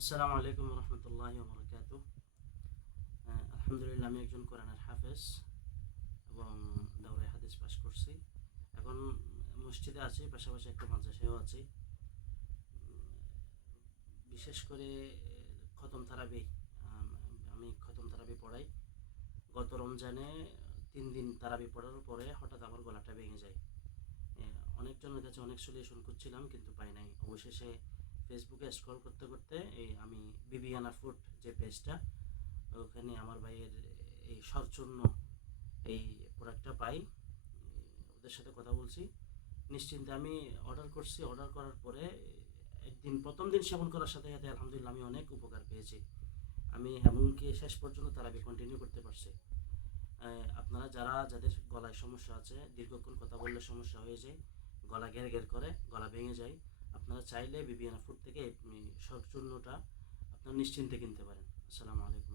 আসসালামু আলাইকুম রহমতুল্লাহি ওবরাকাতু। আলহামদুলিল্লাহ, আমি একজন কোরআনের হাফেজ এবং দাওরায়ে হাদিস পাশ করছি। এখন মসজিদে আছি, পাশাপাশি একটা মাদ্রাসায়ও আছি। বিশেষ করে খতম তারাবি, আমি খতম তারাবি পড়াই। গত রমজানে 3 দিন তারাবি পড়ার পরে হঠাৎ আমার গলাটা ভেঙে যায়। অনেকজনের কাছে অনেক সলিউশন করছিলাম কিন্তু পাই নাই। অবশেষে ফেসবুকে স্ক্রল করতে করতে আমি বিবিয়ানা ফুড যে পেজটা, ওখানে আমার ভাইয়ের এই স্বরচূর্ণ এই প্রোডাক্টটা পাই। ওদের সাথে কথা বলছি, নিশ্চিন্তে আমি অর্ডার করছি। অর্ডার করার পরে একদিন, প্রথম দিন সেবন করার সাথে সাথে আলহামদুলিল্লাহ আমি অনেক উপকার পেয়েছি। আমি এমনকি শেষ পর্যন্ত তারাবি কন্টিনিউ করতে পারছি। আপনারা যাদের গলায় সমস্যা আছে, দীর্ঘক্ষণ কথা বললে সমস্যা হয়ে যায়, গলা ঘের ঘের করে, গলা ভেঙে যায়, আপনারা চাইলে বিবিয়ানা ফুড থেকে এই স্বরচূর্ণটা আপনারা নিশ্চিন্তে কিনতে পারেন। আসসালামু আলাইকুম।